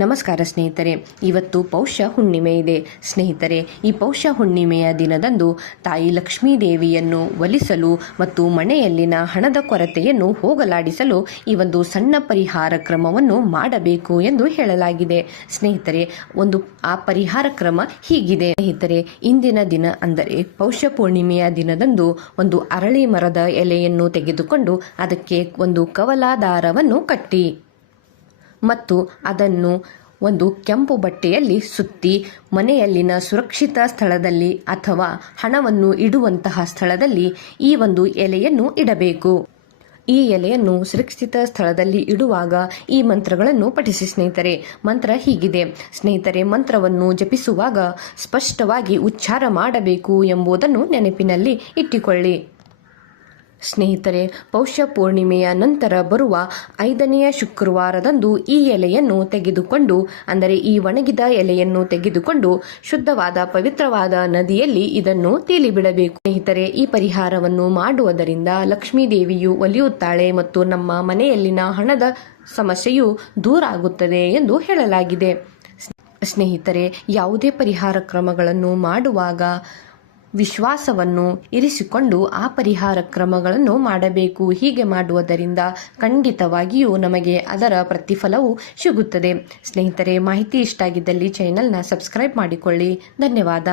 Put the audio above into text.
ನಮಸ್ಕಾರ ಸ್ನೇಹಿತರೆ, ಇವತ್ತು ಪೌಷ ಹುಣ್ಣಿಮೆ ಇದೆ. ಸ್ನೇಹಿತರೆ, ಈ ಪೌಷ ಹುಣ್ಣಿಮೆಯ ದಿನದಂದು ತಾಯಿ ಲಕ್ಷ್ಮೀ ದೇವಿಯನ್ನು ಒಲಿಸಲು ಮತ್ತು ಮನೆಯಲ್ಲಿನ ಹಣದ ಕೊರತೆಯನ್ನು ಹೋಗಲಾಡಿಸಲು ಈ ಒಂದು ಸಣ್ಣ ಪರಿಹಾರ ಕ್ರಮವನ್ನು ಮಾಡಬೇಕು ಎಂದು ಹೇಳಲಾಗಿದೆ. ಸ್ನೇಹಿತರೆ, ಆ ಪರಿಹಾರ ಕ್ರಮ ಹೀಗಿದೆ. ಸ್ನೇಹಿತರೆ, ಇಂದಿನ ದಿನ ಅಂದರೆ ಪೌಷ ಪೂರ್ಣಿಮೆಯ ದಿನದಂದು ಒಂದು ಅರಳಿ ಮರದ ಎಲೆಯನ್ನು ತೆಗೆದುಕೊಂಡು ಅದಕ್ಕೆ ಒಂದು ಕವಲಾದಾರವನ್ನು ಕಟ್ಟಿ ಮತ್ತು ಅದನ್ನು ಒಂದು ಕೆಂಪು ಬಟ್ಟೆಯಲ್ಲಿ ಸುತ್ತಿ ಮನೆಯಲ್ಲಿನ ಸುರಕ್ಷಿತ ಸ್ಥಳದಲ್ಲಿ ಅಥವಾ ಹಣವನ್ನು ಇಡುವಂತಹ ಸ್ಥಳದಲ್ಲಿ ಈ ಒಂದು ಎಲೆಯನ್ನು ಇಡಬೇಕು. ಈ ಎಲೆಯನ್ನು ಸುರಕ್ಷಿತ ಸ್ಥಳದಲ್ಲಿ ಇಡುವಾಗ ಈ ಮಂತ್ರಗಳನ್ನು ಪಠಿಸಿ ಸ್ನೇಹಿತರೆ. ಮಂತ್ರ ಹೀಗಿದೆ. ಸ್ನೇಹಿತರೆ, ಮಂತ್ರವನ್ನು ಜಪಿಸುವಾಗ ಸ್ಪಷ್ಟವಾಗಿ ಉಚ್ಚಾರ ಮಾಡಬೇಕು ಎಂಬುದನ್ನು ನೆನಪಿನಲ್ಲಿ ಇಟ್ಟುಕೊಳ್ಳಿ. ಸ್ನೇಹಿತರೆ, ಪೌಷ ಪೂರ್ಣಿಮೆಯ ನಂತರ ಬರುವ 5ನೆಯ ಶುಕ್ರವಾರದಂದು ಈ ಎಲೆಯನ್ನು ತೆಗೆದುಕೊಂಡು, ಅಂದರೆ ಈ ಒಣಗಿದ ಎಲೆಯನ್ನು ತೆಗೆದುಕೊಂಡು ಶುದ್ಧವಾದ ಪವಿತ್ರವಾದ ನದಿಯಲ್ಲಿ ಇದನ್ನು ತೇಲಿಬಿಡಬೇಕು. ಸ್ನೇಹಿತರೆ, ಈ ಪರಿಹಾರವನ್ನು ಮಾಡುವುದರಿಂದ ಲಕ್ಷ್ಮೀ ದೇವಿಯು ಒಲಿಯುತ್ತಾಳೆ ಮತ್ತು ನಮ್ಮ ಮನೆಯಲ್ಲಿನ ಹಣದ ಸಮಸ್ಯೆಯು ದೂರ ಆಗುತ್ತದೆ ಎಂದು ಹೇಳಲಾಗಿದೆ. ಸ್ನೇಹಿತರೆ, ಯಾವುದೇ ಪರಿಹಾರ ಕ್ರಮಗಳನ್ನು ಮಾಡುವಾಗ ವಿಶ್ವಾಸವನ್ನು ಇರಿಸಿಕೊಂಡು ಆ ಪರಿಹಾರ ಕ್ರಮಗಳನ್ನು ಮಾಡಬೇಕು. ಹೀಗೆ ಮಾಡುವುದರಿಂದ ಖಂಡಿತವಾಗಿಯೂ ನಮಗೆ ಅದರ ಪ್ರತಿಫಲವು ಸಿಗುತ್ತದೆ. ಸ್ನೇಹಿತರೆ, ಮಾಹಿತಿ ಇಷ್ಟ ಆಗಿದ್ದಲ್ಲಿ ಚಾನೆಲ್ನ ಸಬ್ಸ್ಕ್ರೈಬ್ ಮಾಡಿಕೊಳ್ಳಿ. ಧನ್ಯವಾದ.